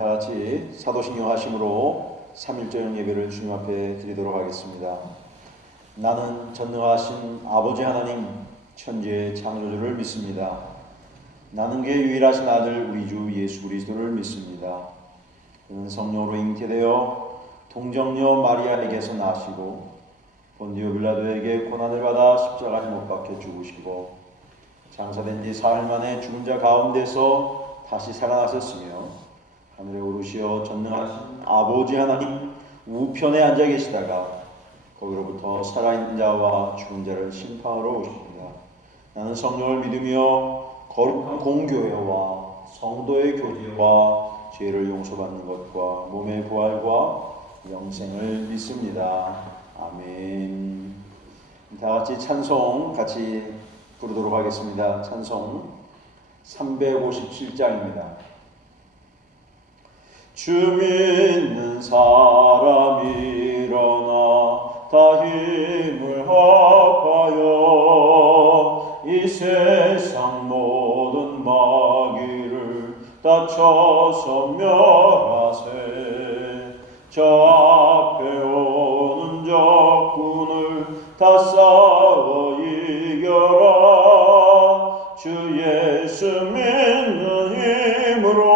다 같이 사도신경 하심으로 3.1절 예배를 주님 앞에 드리도록 하겠습니다. 나는 전능하신 아버지 하나님 천지의 창조주를 믿습니다. 나는 그의 유일하신 아들 우리 주 예수 그리스도를 믿습니다. 그는 성령으로 잉태되어 동정녀 마리아에게서 나시고 본디오 빌라도에게 고난을 받아 십자가에 못 박혀 죽으시고 장사된 지 사흘 만에 죽은 자 가운데서 다시 살아나셨으며 하늘에 오르시어 전능하신 아버지 하나님 우편에 앉아 계시다가 거기로부터 살아있는 자와 죽은 자를 심판하러 오십니다. 나는 성령을 믿으며 거룩한 공교회와 성도의 교제와 죄를 용서받는 것과 몸의 부활과 영생을 믿습니다. 아멘. 다 같이 찬송 같이 부르도록 하겠습니다. 찬송 357장입니다. 주 믿는 사람 일어나 다 힘을 합하여 이 세상 모든 마귀를 다 쳐서 멸하세. 저 앞에 오는 적군을 다 싸워 이겨라. 주 예수 믿는 힘으로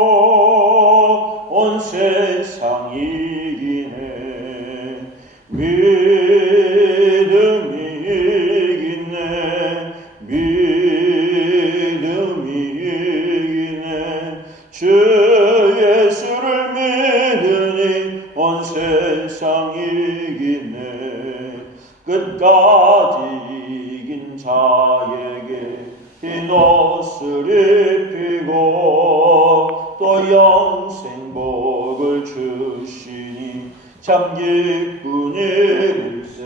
온 세상 이기네. 믿음이 이기네. 믿음이 이기네. 주 예수를 믿으니 온 세상 이기네. 끝까지 이긴 자에게 흰 옷을 입히고 또 영생복을 주시니 참 기쁜 일일세.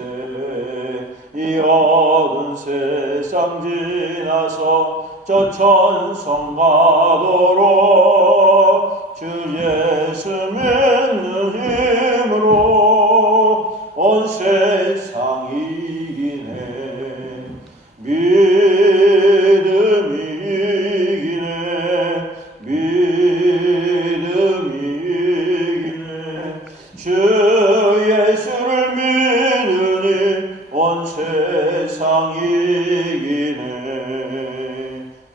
이 어두운 세상 지나서 저 천성 가도록 주 예수 믿는 힘으로 온 세상 이기네. 믿음이 이기네. 믿음이 이기네. 주 예수를 믿으니 온 세상 이기네.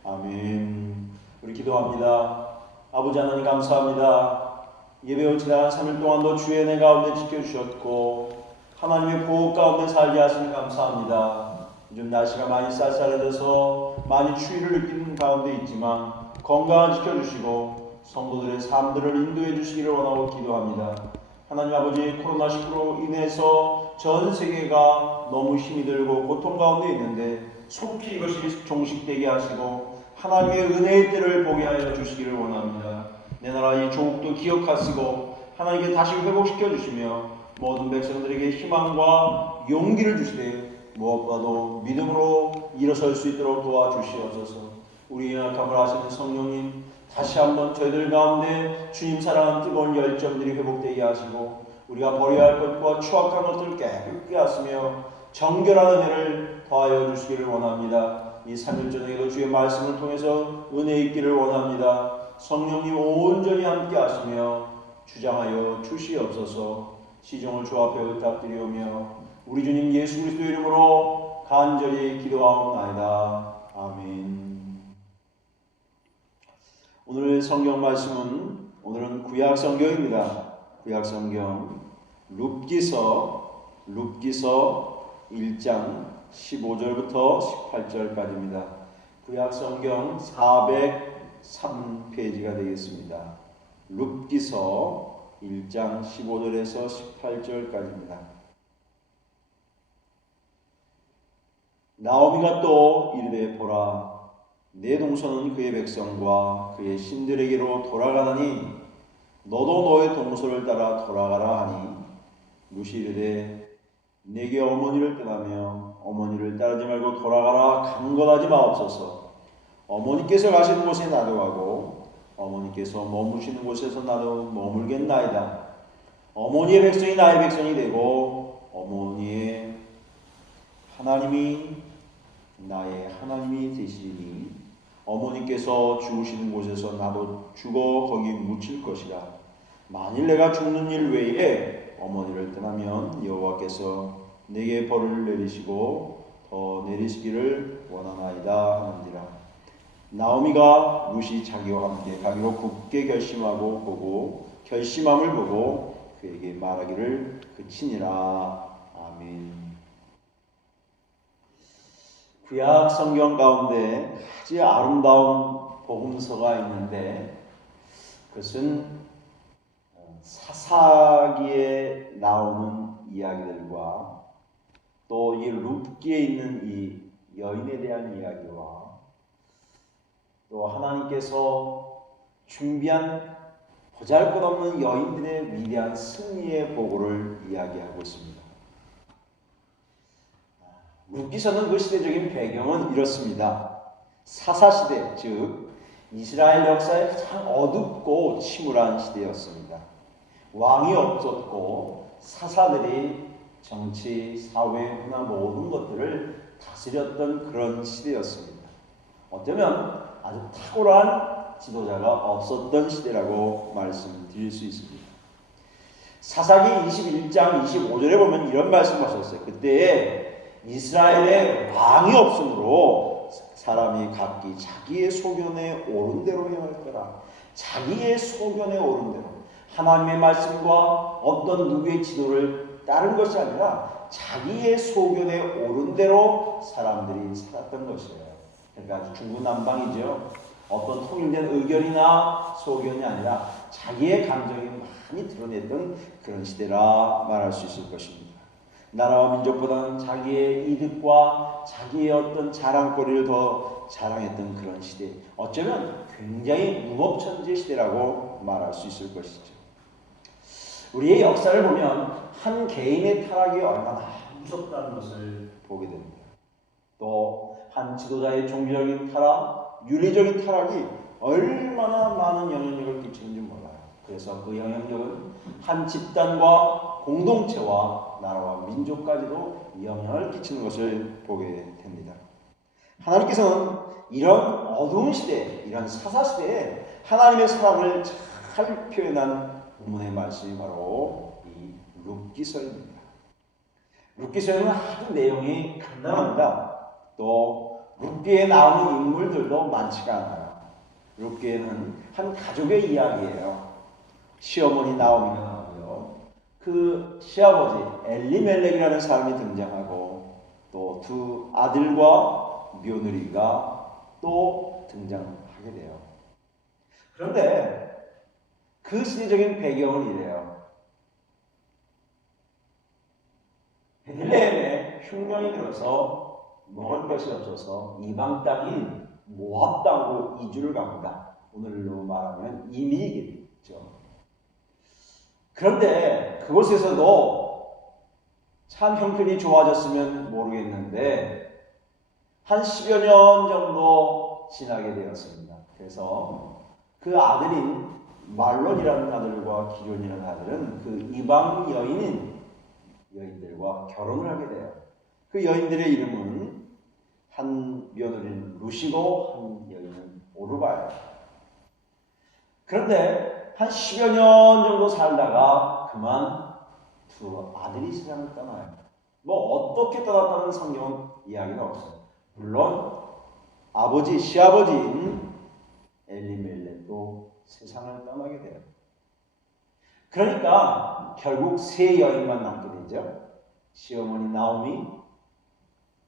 아멘. 우리 기도합니다. 아버지 하나님 감사합니다. 예배를 지난 3일 동안도 주의 은혜 가운데 지켜주셨고 하나님의 보호 가운데 살게 하시니 감사합니다. 요즘 날씨가 많이 쌀쌀해져서 많이 추위를 느끼는 가운데 있지만 건강을 지켜주시고 성도들의 삶들을 인도해 주시기를 원하고 기도합니다. 하나님 아버지, 코로나19로 인해서 전 세계가 너무 힘이 들고 고통 가운데 있는데 속히 이것이 종식되게 하시고 하나님의 은혜의 때를 보게 하여 주시기를 원합니다. 내 나라 이 조국도 기억하시고 하나님께 다시 회복시켜 주시며 모든 백성들에게 희망과 용기를 주시되 무엇보다도 믿음으로 일어설 수 있도록 도와주시옵소서. 우리 연약함을 아시는 성령님, 다시 한번 저희들 가운데 주님 사랑하는 뜨거운 열정들이 회복되게 하시고 우리가 버려야 할 것과 추악한 것들을 깨끗게 하시며 정결한 은혜를 더하여 주시기를 원합니다. 이 3일 저녁에도 주의 말씀을 통해서 은혜 있기를 원합니다. 성령님 온전히 함께 하시며 주장하여 주시옵소서. 시종을 주 앞에 의탁드리오며 우리 주님 예수 그리스도 이름으로 간절히 기도하옵나이다. 아멘. 오늘 성경 말씀은 오늘은 구약 성경입니다. 구약 성경 룻기서 1장 15절부터 18절까지입니다. 구약 성경 403페이지가 되겠습니다. 룻기서 1장 15절에서 18절까지입니다. 나오미가 또 이르되 보라, 내 동서는 그의 백성과 그의 신들에게로 돌아가나니 너도 너의 동서를 따라 돌아가라 하니 룻이 이르되 내게 어머니를 떠나며 어머니를 따르지 말고 돌아가라 강건하지 마옵소서. 어머니께서 가시는 곳에 나도 가고 어머니께서 머무시는 곳에서 나도 머물겠나이다. 어머니의 백성이 나의 백성이 되고 어머니의 하나님이 나의 하나님이 되시니 어머니께서 죽으시는 곳에서 나도 죽어 거기 묻힐 것이라. 만일 내가 죽는 일 외에 어머니를 떠나면 여호와께서 내게 벌을 내리시고 더 내리시기를 원하나이다 하는지라. 나오미가 룻이 자기와 함께 가기로 굳게 결심함을 보고 그에게 말하기를 그치니라. 아멘. 구약 성경 가운데 아주 아름다운 복음서가 있는데 그것은 사사기에 나오는 이야기들과 또 이 룻기에 있는 이 여인에 대한 이야기와 또 하나님께서 준비한 보잘것없는 여인들의 위대한 승리의 보고를 이야기하고 있습니다. 룻기서는 그 시대적인 배경은 이렇습니다. 사사시대, 즉 이스라엘 역사의 가장 어둡고 침울한 시대였습니다. 왕이 없었고 사사들이 정치, 사회, 문화 모든 것들을 다스렸던 그런 시대였습니다. 어쩌면 아주 탁월한 지도자가 없었던 시대라고 말씀드릴 수 있습니다. 사사기 21장 25절에 보면 이런 말씀하셨어요. 그때에 이스라엘에 왕이 없으므로 사람이 각기 자기의 소견에 옳은 대로 행할 거라. 자기의 소견에 옳은 대로 하나님의 말씀과 어떤 누구의 지도를 따른 것이 아니라 자기의 소견에 옳은 대로 사람들이 살았던 것이에요. 그러니까 아주 중구난방이죠. 어떤 통일된 의견이나 소견이 아니라 자기의 감정이 많이 드러냈던 그런 시대라 말할 수 있을 것입니다. 나라와 민족보다는 자기의 이득과 자기의 어떤 자랑거리를 더 자랑했던 그런 시대, 어쩌면 굉장히 무법천지의 시대라고 말할 수 있을 것이죠. 우리의 역사를 보면 한 개인의 타락이 얼마나 무섭다는 것을 보게 됩니다. 또 한 지도자의 종교적인 타락, 윤리적인 타락이 얼마나 많은 영향력을 끼치는지 몰라요. 그래서 그 영향력은 한 집단과 공동체와 나라와 민족까지도 영향을 끼치는 것을 보게 됩니다. 하나님께서는 이런 어두운 시대, 이런 사사시대에 하나님의 사랑을 잘 표현한 본문의 말씀이 바로 이 룻기서입니다. 룻기서에는 아주 내용이 간단합니다. 또 룻기에 나오는 인물들도 많지가 않아요. 룻기에는 한 가족의 이야기예요. 시어머니 나오미가 나오고요. 그 시아버지 엘리멜렉이라는 사람이 등장하고 또 두 아들과 며느리가 또 등장하게 돼요. 그런데 그 시대적인 배경은 이래요. 베들레헴에 흉년이 들어서 먹을 것이 없어서 이방 땅인 모압 땅으로 이주를 갑니다. 오늘로 말하면 이민이겠죠. 그런데 그곳에서도 참 형편이 좋아졌으면 모르겠는데 한 10여 년 정도 지나게 되었습니다. 그래서 그 아들인 말론이라는 아들과 기련이라는 아들은 그 이방 여인들과 결혼을 하게 돼요. 그 여인들의 이름은 한 며느리는 룻이고 한 여인은 오르바예요. 그런데 한 10여 년 정도 살다가 그만 두 아들이 세상을 떠나요. 뭐 어떻게 떠났다는 성경은 이야기는 없어요. 물론 아버지, 시아버지인 엘리멜렉도 세상을 떠나게 돼요. 그러니까 결국 세 여인만 남게 되죠. 시어머니 나오미,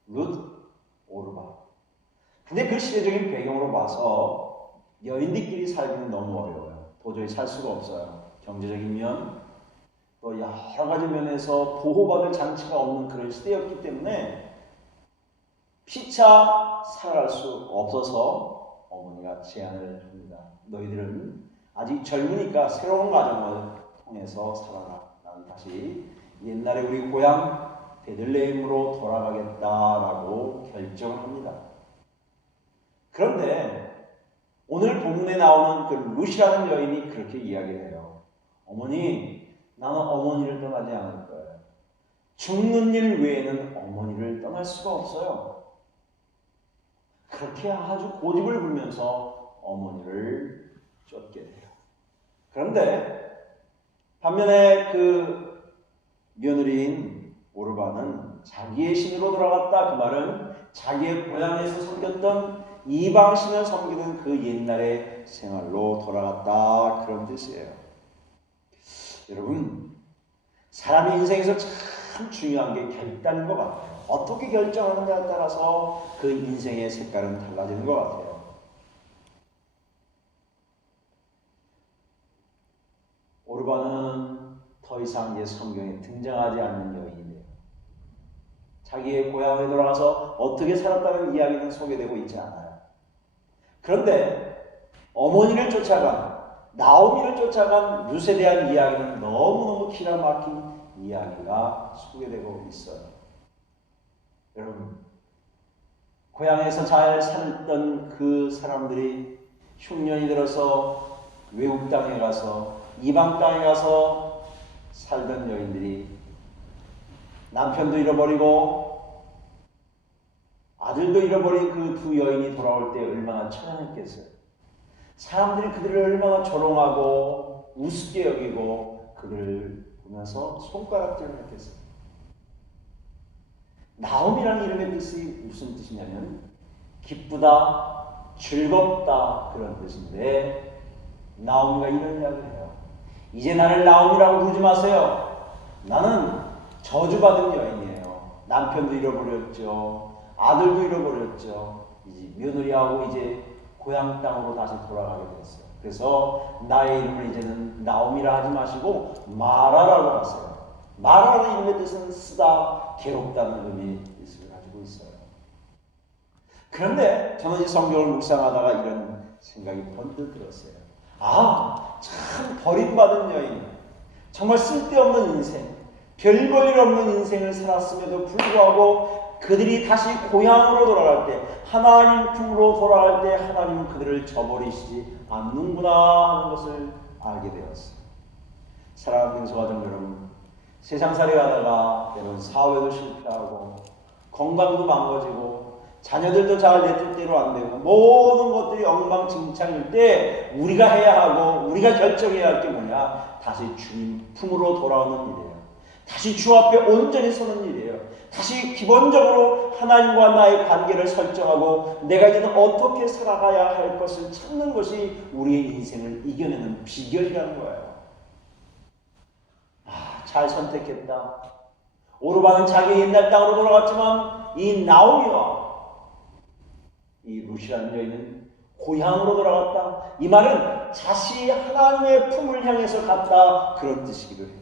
룻, 오르바. 근데 그 시대적인 배경으로 봐서 여인들끼리 살기는 너무 어려워요. 도저히 살 수가 없어요. 경제적인 면, 또 여러 가지 면에서 보호받을 장치가 없는 그런 시대였기 때문에 피차 살아갈 수 없어서 어머니가 제안을 합니다. 너희들은 아직 젊으니까 새로운 가정을 통해서 살아라. 나는 다시 옛날에 우리 고향 베들레헴으로 돌아가겠다라고 결정을 합니다. 그런데 오늘 본문에 나오는 그 룻이라는 여인이 그렇게 이야기를 해요. 어머니, 나는 어머니를 떠나지 않을 거예요. 죽는 일 외에는 어머니를 떠날 수가 없어요. 그렇게 아주 고집을 부리면서 어머니를 쫓게 돼요. 그런데 반면에 그 며느리인 오르반은 자기의 신으로 돌아갔다. 그 말은 자기의 고향에서 섬겼던 이방신을 섬기는 그 옛날의 생활로 돌아갔다. 그런 뜻이에요. 여러분, 사람의 인생에서 참 중요한 게 결단인 것 같아요. 어떻게 결정하느냐에 따라서 그 인생의 색깔은 달라지는 것 같아요. 오르반은 더 이상 이제 성경에 등장하지 않는 여인인데요. 자기의 고향에 돌아가서 어떻게 살았다는 이야기는 소개되고 있지 않아요. 그런데 어머니를 쫓아간, 나오미를 쫓아간 룻에 대한 이야기는 너무너무 기가 막힌 이야기가 소개되고 있어요. 여러분, 고향에서 잘 살던 그 사람들이 흉년이 들어서 외국 땅에 가서, 이방 땅에 가서 살던 여인들이 남편도 잃어버리고 아들도 잃어버린 그 두 여인이 돌아올 때 얼마나 처량했겠어요. 사람들이 그들을 얼마나 조롱하고 우습게 여기고 그들을 보면서 손가락질을 했겠어요. 나옴이라는 이름의 뜻이 무슨 뜻이냐면 기쁘다, 즐겁다 그런 뜻인데, 나오미가 이런 이야기를 해요. 이제 나를 나오미라고 부르지 마세요. 나는 저주받은 여인이에요. 남편도 잃어버렸죠. 아들도 잃어버렸죠. 이제 며느리하고 이제 고향 땅으로 다시 돌아가게 됐어요. 그래서 나의 이름을 이제는 나오미라 하지 마시고 마라라고 하세요. 마라라는 이름의 뜻은 쓰다, 괴롭다는 의미의 뜻을 가지고 있어요. 그런데 저는 이 성경을 묵상하다가 이런 생각이 번뜩 들었어요. 아, 참 버림받은 여인, 정말 쓸데없는 인생, 별 볼 일 없는 인생을 살았음에도 불구하고 그들이 다시 고향으로 돌아갈 때, 하나님 품으로 돌아갈 때 하나님은 그들을 저버리시지 않는구나 하는 것을 알게 되었어요. 사랑하는 성도가족 여러분, 세상살이 하다가 때로는 사회도 실패하고 건강도 망가지고 자녀들도 잘 내 뜻대로 안 되고 모든 것들이 엉망진창일 때 우리가 해야 하고 우리가 결정해야 할 게 뭐냐? 다시 주님 품으로 돌아오는 일이에요. 다시 주 앞에 온전히 서는 일이에요. 다시 기본적으로 하나님과 나의 관계를 설정하고 내가 이제는 어떻게 살아가야 할 것을 찾는 것이 우리의 인생을 이겨내는 비결이라는 거예요. 잘 선택했다. 오르반은 자기 옛날 땅으로 돌아갔지만 이 나오미와 이 룻이라는 여인은 고향으로 돌아갔다. 이 말은 다시 하나님의 품을 향해서 갔다, 그런 뜻이기도 해요.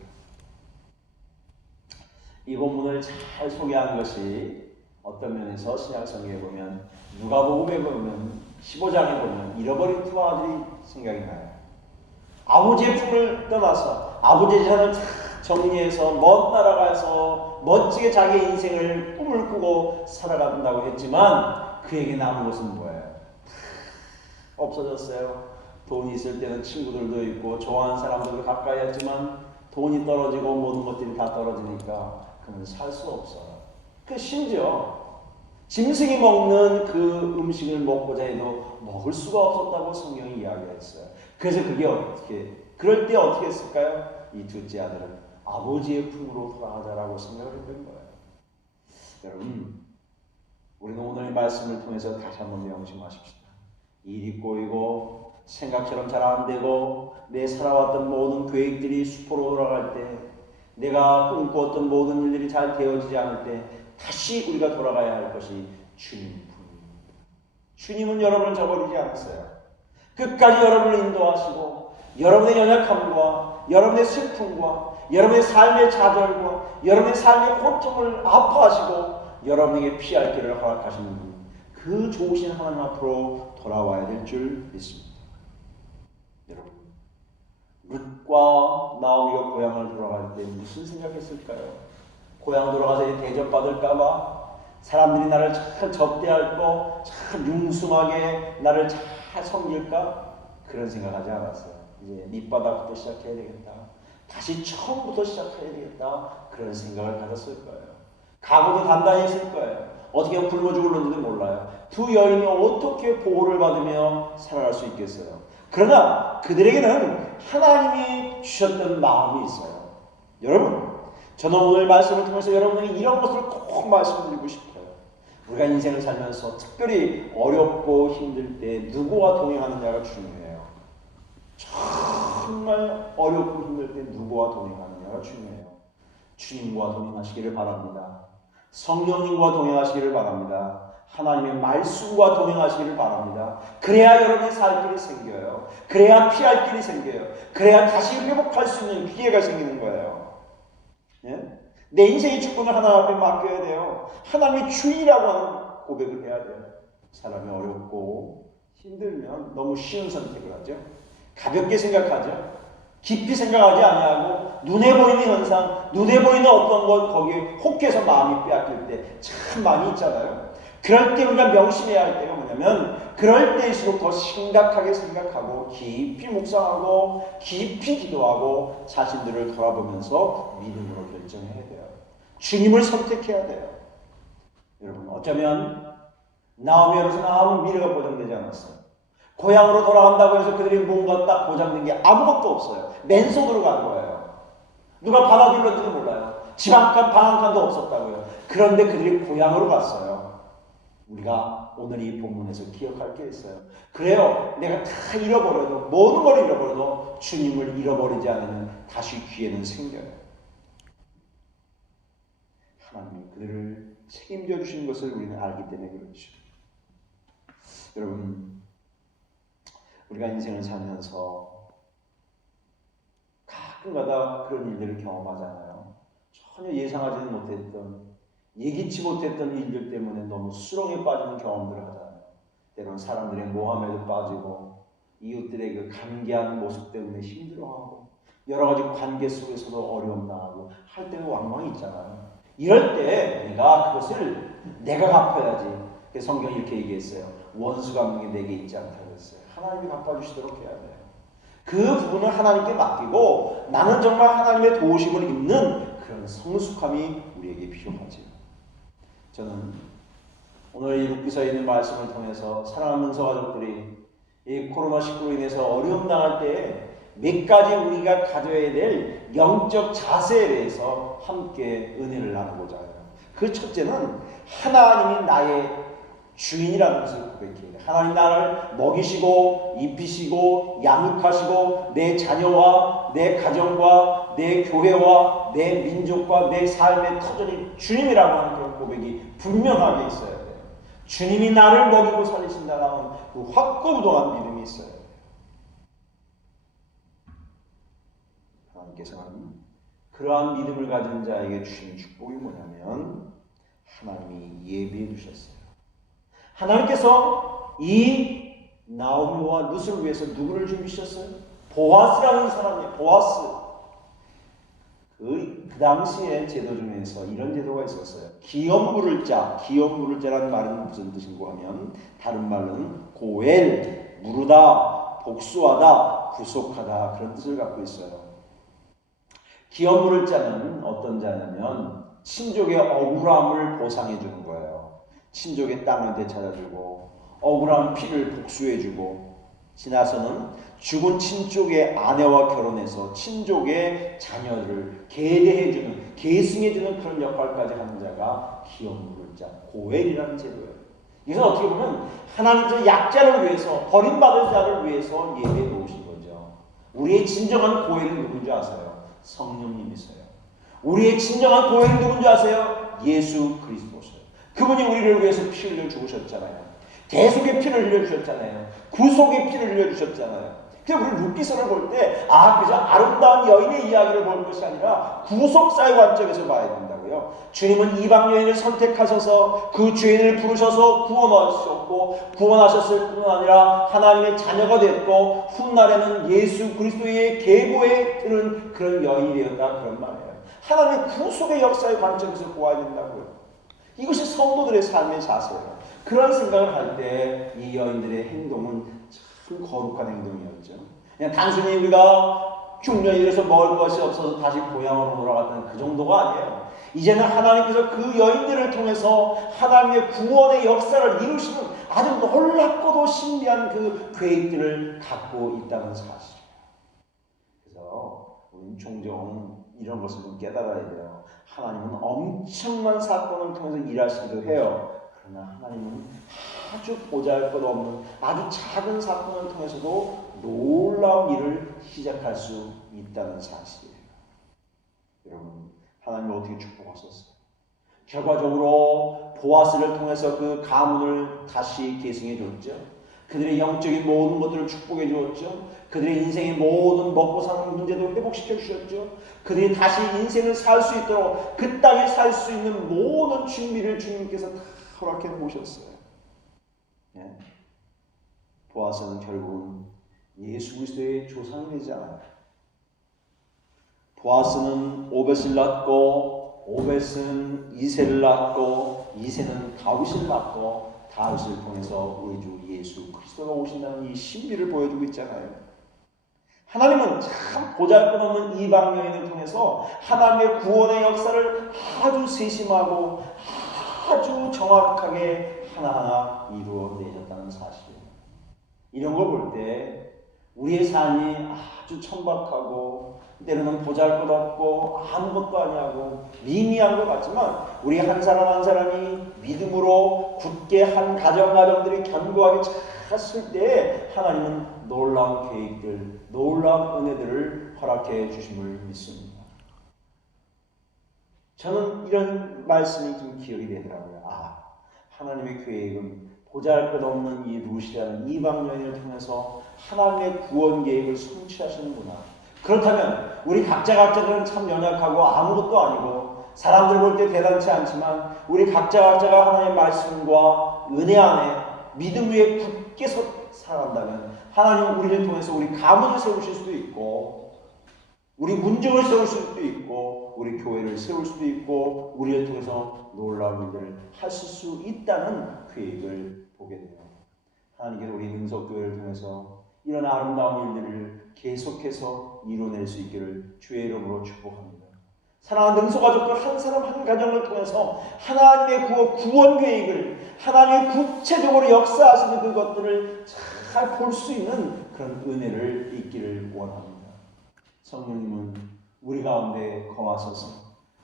이 본문을 잘 소개한 것이 어떤 면에서 신약성경에 보면, 누가복음에 보면, 15장에 보면 잃어버린 두 아들이 생각이 나요. 아버지의 품을 떠나서 아버지의 재산을 다 정리해서 먼 나라 가서 멋지게 자기의 인생을 꿈을 꾸고 살아간다고 했지만 그에게 남은 것은 뭐예요? 없어졌어요. 돈이 있을 때는 친구들도 있고 좋아하는 사람들도 가까이 했지만 돈이 떨어지고 모든 것들이 다 떨어지니까 그는 살 수 없어요. 그 심지어 짐승이 먹는 그 음식을 먹고자 해도 먹을 수가 없었다고 성경이 이야기했어요. 그래서 그게 그럴 때 어떻게 했을까요? 이 둘째 아들은 아버지의 품으로 돌아가자라고 생각을 했던 거예요. 여러분, 우리는 오늘 이 말씀을 통해서 다시 한번 명심하십시다. 일이 꼬이고 생각처럼 잘 안 되고 내 살아왔던 모든 계획들이 수포로 돌아갈 때, 내가 꿈꾸었던 모든 일들이 잘 되어지지 않을 때 다시 우리가 돌아가야 할 것이 주님 품입니다. 주님은 여러분을 저버리지 않았어요. 끝까지 여러분을 인도하시고 여러분의 연약함과 여러분의 슬픔과 여러분의 삶의 좌절과 여러분의 삶의 고통을 아파하시고 여러분에게 피할 길을 허락하시는 분, 그 좋으신 하나님 앞으로 돌아와야 될 줄 믿습니다. 여러분, 룻과 나오미가 고향을 돌아갈 때 무슨 생각했을까요? 고향 돌아가서 대접받을까봐, 사람들이 나를 잘 접대할 거, 참 융숭하게 나를 잘 섬길까? 그런 생각하지 않았어요. 이제 밑바닥부터 시작해야 되겠다, 다시 처음부터 시작해야 되겠다, 그런 생각을 가졌을 거예요. 각오도 단단히 했을 거예요. 어떻게 굶어 죽을는지도 몰라요. 두 여인이 어떻게 보호를 받으며 살아갈 수 있겠어요? 그러나 그들에게는 하나님이 주셨던 마음이 있어요. 여러분, 저는 오늘 말씀을 통해서 여러분에게 이런 것을 꼭 말씀드리고 싶어요. 우리가 인생을 살면서 특별히 어렵고 힘들 때 누구와 동행하느냐가 중요해요. 정말 어렵고 힘들 때 누구와 동행하느냐가 중요해요. 주님과 동행하시기를 바랍니다. 성령님과 동행하시기를 바랍니다. 하나님의 말씀과 동행하시기를 바랍니다. 그래야 여러분의 살 길이 생겨요. 그래야 피할 길이 생겨요. 그래야 다시 회복할 수 있는 기회가 생기는 거예요. 예? 내 인생의 주권을 하나님 앞에 맡겨야 돼요. 하나님의 주인이라고 하는 고백을 해야 돼요. 사람이 어렵고 힘들면 너무 쉬운 선택을 하죠. 가볍게 생각하죠. 깊이 생각하지 아니하고 눈에 보이는 현상, 눈에 보이는 어떤 것 거기에 혹해서 마음이 빼앗길 때 참 많이 있잖아요. 그럴 때 우리가 명심해야 할 때가 뭐냐면 그럴 때일수록 더 심각하게 생각하고 깊이 묵상하고 깊이 기도하고 자신들을 돌아보면서 믿음으로 결정해야 돼요. 주님을 선택해야 돼요. 여러분, 어쩌면 나오미로서는 아무 미래가 보장되지 않았어요. 고향으로 돌아간다고 해서 그들이 뭔가 딱 보장된 게 아무것도 없어요. 맨손으로 간 거예요. 누가 받아들였는지도 몰라요. 집 한 칸, 방 한 칸도 없었다고요. 그런데 그들이 고향으로 갔어요. 우리가 오늘 이 본문에서 기억할 게 있어요. 그래요. 내가 다 잃어버려도, 모든 걸 잃어버려도 주님을 잃어버리지 않으면 다시 기회는 생겨요. 하나님이 그들을 책임져 주신 것을 우리는 알기 때문에 그렇죠. 여러분, 우리가 인생을 살면서 가끔가다 그런 일들을 경험하잖아요. 전혀 예상하지는 못했던, 예기치 못했던 일들 때문에 너무 수렁에 빠지는 경험들을 하잖아요. 때로는 사람들의 모함에도 빠지고 이웃들의 그 간계한 모습 때문에 힘들어하고 여러 가지 관계 속에서도 어려움 당하고 할 때가 왕왕 있잖아요. 이럴 때 내가 그것을 내가 갚아야지. 성경이 이렇게 얘기했어요. 원수 갚는 게 내게 있지 않다고 했어요. 하나님이 갚아주시도록 해야 돼요. 그 부분을 하나님께 맡기고 나는 정말 하나님의 도우심을 입는 그런 성숙함이 우리에게 필요하지. 저는 오늘 이 룻기서에 있는 말씀을 통해서 사랑하는 성가족들이 이 코로나19로 인해서 어려움 당할 때 몇 가지 우리가 가져야 될 영적 자세에 대해서 함께 은혜를 나누고자 해요. 그 첫째는 하나님이 나의 주인이라는 것을 고백해야 돼요. 하나님 나를 먹이시고 입히시고 양육하시고 내 자녀와 내 가정과 내 교회와 내 민족과 내 삶의 터전이 주님이라고 하는 그런 고백이 분명하게 있어야 돼요. 주님이 나를 먹이고 살리신다는 그 확고부동한 믿음이 있어야 돼요. 하나님께서는 그러한 믿음을 가진 자에게 주신 축복이 뭐냐면 하나님이 예비해 주셨어요. 하나님께서 이 나오미와 룻을 위해서 누구를 준비하셨어요? 보아스라는 사람이에요. 보아스. 그 당시의 제도 중에서 이런 제도가 있었어요. 기업 물을 자. 기업 물을 자라는 말은 무슨 뜻인고 하면 다른 말은 고엘, 무르다, 복수하다, 구속하다 그런 뜻을 갖고 있어요. 기업 물을 자는 어떤 자냐면 친족의 억울함을 보상해 주는 거예요. 친족의 땅을 되찾아주고 억울한 피를 복수해주고 지나서는 죽은 친족의 아내와 결혼해서 친족의 자녀를 계대해주는 계승해주는 그런 역할까지 하는 자가 기업 물을 자 고엘이라는 제도예요. 이것은 어떻게 보면 하나님의 약자를 위해서 버림받은 자를 위해서 예배해 놓으신 거죠. 우리의 진정한 고엘은 누군지 아세요? 성령님이세요. 우리의 진정한 고엘은 누군지 아세요? 예수 그리스도세요. 그분이 우리를 위해서 피 흘려 죽으셨잖아요. 대속의 피를 흘려주셨잖아요. 구속의 피를 흘려주셨잖아요. 그래서 우리 룻기서를 볼 때 그저 아름다운 여인의 이야기를 볼 것이 아니라 구속사의 관점에서 봐야 된다고요. 주님은 이방 여인을 선택하셔서 그 죄인을 부르셔서 구원하셨고 구원하셨을 뿐만 아니라 하나님의 자녀가 됐고 훗날에는 예수 그리스도의 계보에 드는 그런 여인이 되었다 그런 말이에요. 하나님의 구속의 역사의 관점에서 보아야 된다고요. 이것이 성도들의 삶의 자세예요. 그런 생각을 할 때 이 여인들의 행동은 참 거룩한 행동이었죠. 그냥 단순히 우리가 흉년이 이래서 먹을 것이 없어서 다시 고향으로 돌아갔다는 그 정도가 아니에요. 이제는 하나님께서 그 여인들을 통해서 하나님의 구원의 역사를 이루시는 아주 놀랍고도 신비한 그 계획들을 갖고 있다는 사실이에요. 그래서 우리는 종종 이런 것을 좀 깨달아야 돼요. 하나님은 엄청난 사건을 통해서 일하시기도 해요. 그러나 하나님은 아주 보잘것없는 아주 작은 사건을 통해서도 놀라운 일을 시작할 수 있다는 사실이에요. 여러분, 하나님이 어떻게 축복하셨어요? 결과적으로 보아스를 통해서 그 가문을 다시 계승해 줬죠. 그들의 영적인 모든 것들을 축복해 주었죠. 그들의 인생의 모든 먹고 사는 문제도 회복시켜 주셨죠. 그들이 다시 인생을 살 수 있도록 그 땅에 살 수 있는 모든 준비를 주님께서 다 허락해 놓으셨어요. 네. 보아스는 결국은 예수 그리스도의 조상이 되잖아요. 보아스는 오벳을 낳고 오벳은 이새를 낳고 이새는 다윗을 낳고 다윗을 통해서 우리 주 예수 그리스도가 오신다는 이 신비를 보여주고 있잖아요. 하나님은 참 보잘것없는 이방 여인을 통해서 하나님의 구원의 역사를 아주 세심하고 아주 정확하게 하나하나 이루어내셨다는 사실이에요. 이런 걸 볼 때 우리의 삶이 아주 천박하고 때로는 보잘것없고 아무것도 아니하고 미미한 것 같지만 우리 한 사람 한 사람이 믿음으로 굳게 한 가정들이 견고하게 찼을 때 하나님은 놀라운 계획들, 놀라운 은혜들을 허락해 주심을 믿습니다. 저는 이런 말씀이 좀 기억이 되더라고요. 하나님의 계획은 보잘것없는 이 루시라는 이방 여인을 통해서 하나님의 구원 계획을 성취하시는구나. 그렇다면 우리 각자들은 참 연약하고 아무것도 아니고 사람들 볼 때 대단치 않지만 우리 각자가 하나님의 말씀과 은혜 안에 믿음 위에 굳게 살아간다면 하나님은 우리를 통해서 우리 가문을 세우실 수도 있고 우리 문정을 세울 수도 있고 우리 교회를 세울 수도 있고 우리를 통해서 놀라운 일들을 하실 수 있다는 계획을 보게 돼요. 하나님께서 우리 능석교회를 통해서 이런 아름다운 일들을 계속해서 이뤄낼 수 있기를 주의 이름으로 축복합니다. 사랑하는 능소가족들 한 사람 한 가정을 통해서 하나님의 구원 계획을 하나님의 구체적으로 역사하시는 그것들을 잘 볼 수 있는 그런 은혜를 있기를 원합니다. 성령님은 우리 가운데 거하소서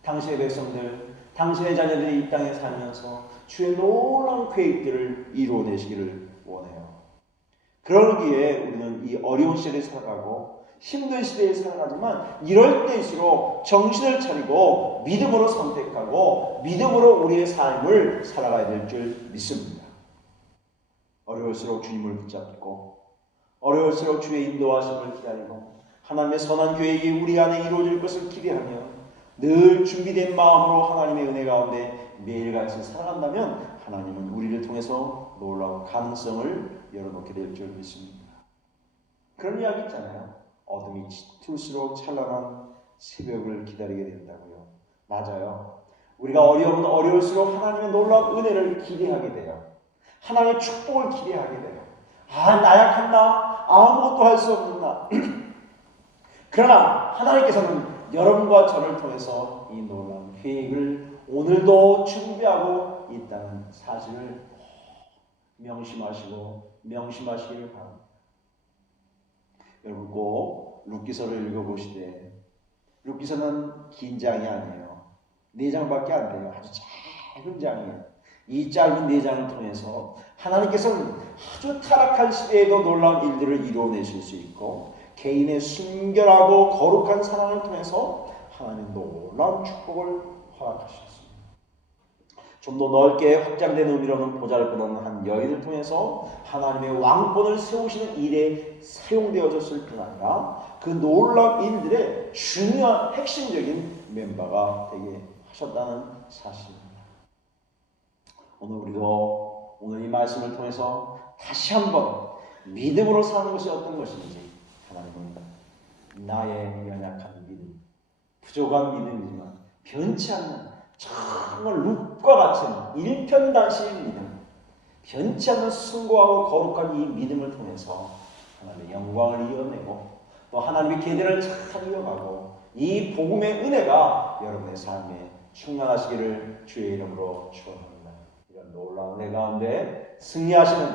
당신의 백성들, 당신의 자녀들이 이 땅에 살면서 주의 놀라운 계획들을 이루어내시기를 원해요. 그러기에 우리는 이 어려운 시대에 살아가고 힘든 시대에 살아가지만 이럴 때일수록 정신을 차리고 믿음으로 선택하고 믿음으로 우리의 삶을 살아가야 될 줄 믿습니다. 어려울수록 주님을 붙잡고 어려울수록 주의 인도하심을 기다리고 하나님의 선한 계획이 우리 안에 이루어질 것을 기대하며 늘 준비된 마음으로 하나님의 은혜 가운데 매일같이 살아간다면 하나님은 우리를 통해서 놀라운 가능성을 열어놓게 될 줄 믿습니다. 그런 이야기 있잖아요. 어둠이 짙을수록 찬란한 새벽을 기다리게 된다고요. 맞아요. 우리가 어려우면 어려울수록 하나님의 놀라운 은혜를 기대하게 돼요. 하나님의 축복을 기대하게 돼요. 나약한 나, 아무것도 할 수 없는 나. 그러나 하나님께서는 여러분과 저를 통해서 이 놀라운 계획을 오늘도 준비하고 있다는 사실을 명심하시기를 바랍니다. 여러분 꼭 룻기서를 읽어보시되 룻기서는 긴 장이 아니에요. 4장밖에 안 돼요. 아주 작은 장이에요. 이 짧은 4장을 통해서 하나님께서는 아주 타락한 시대에도 놀라운 일들을 이루어내실 수 있고 개인의 순결하고 거룩한 사랑을 통해서 하나님의 놀라운 축복을 허락하셨습니다. 좀 더 넓게 확장된 의미로는 보잘것없는 한 여인을 통해서 하나님의 왕권을 세우시는 일에 사용되어졌을 뿐 아니라 그 놀라운 일들의 중요한 핵심적인 멤버가 되게 하셨다는 사실입니다. 오늘 이 말씀을 통해서 다시 한번 믿음으로 사는 것이 어떤 것인지 하나님은 나의 연약한 믿음, 부족한 믿음이지만 변치 않는 정말 룻과 같은 일편단심의 믿음, 변치 않는 숭고하고 거룩한 이 믿음을 통해서 하나님의 영광을 이어내고 또 하나님의 계대를 잘 이어가고 이 복음의 은혜가 여러분의 삶에 충만하시기를 주의 이름으로 축원합니다. 이런 놀라운 은혜 가운데 승리하시는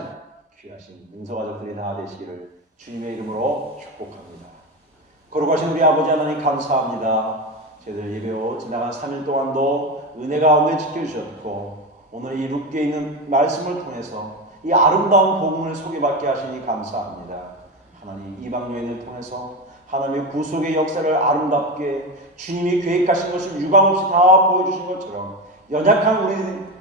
귀하신 능서가족들이 다 되시기를 주님의 이름으로 축복합니다. 거룩하신 우리 아버지 하나님 감사합니다. 저희들 예배로 지나간 3일 동안도 은혜 가운데 지켜주셨고 오늘 이 룻기에 있는 말씀을 통해서 이 아름다운 복음을 소개받게 하시니 감사합니다. 하나님 이방 여인을 통해서 하나님의 구속의 역사를 아름답게 주님이 계획하신 것을 유감없이 다 보여주신 것처럼 연약한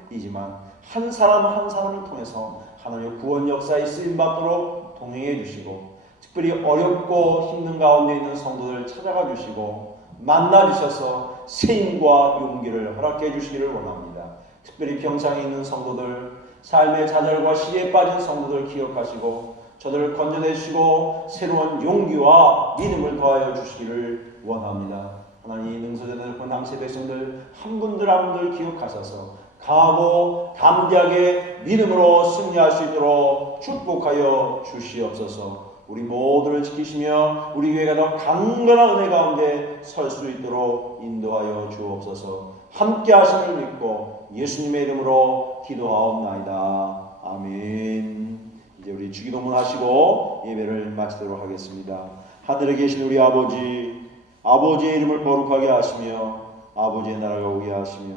우리이지만 한 사람 한 사람을 통해서 하나님의 구원 역사에 쓰임받도록 동행해 주시고 특별히 어렵고 힘든 가운데 있는 성도들 찾아가 주시고 만나 주셔서 세임과 용기를 허락해 주시기를 원합니다. 특별히 병상에 있는 성도들, 삶의 좌절과 시리에 빠진 성도들 기억하시고 저들을 건져내 주시고 새로운 용기와 믿음을 더하여 주시기를 원합니다. 하나님 능소되는 권항세 백성들 한 분들 한 분들 기억하셔서 강하고 담대하게 믿음으로 승리할 수 있도록 축복하여 주시옵소서. 우리 모두를 지키시며 우리 교회가 더 강건한 은혜 가운데 설 수 있도록 인도하여 주옵소서. 함께 하심을 믿고 예수님의 이름으로 기도하옵나이다. 아멘. 이제 우리 주기도문 하시고 예배를 마치도록 하겠습니다. 하늘에 계신 우리 아버지, 아버지의 이름을 거룩하게 하시며 아버지의 나라가 오게 하시며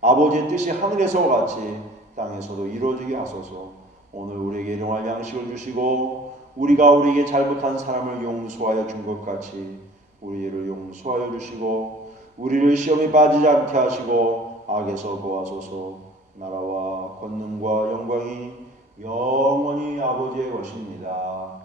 아버지의 뜻이 하늘에서와 같이 땅에서도 이루어지게 하소서. 오늘 우리에게 일용할 양식을 주시고 우리가 우리에게 잘못한 사람을 용서하여 준 것 같이 우리를 용서하여 주시고 우리를 시험에 빠지지 않게 하시고 악에서 구하소서. 나라와 권능과 영광이 영원히 아버지의 것입니다.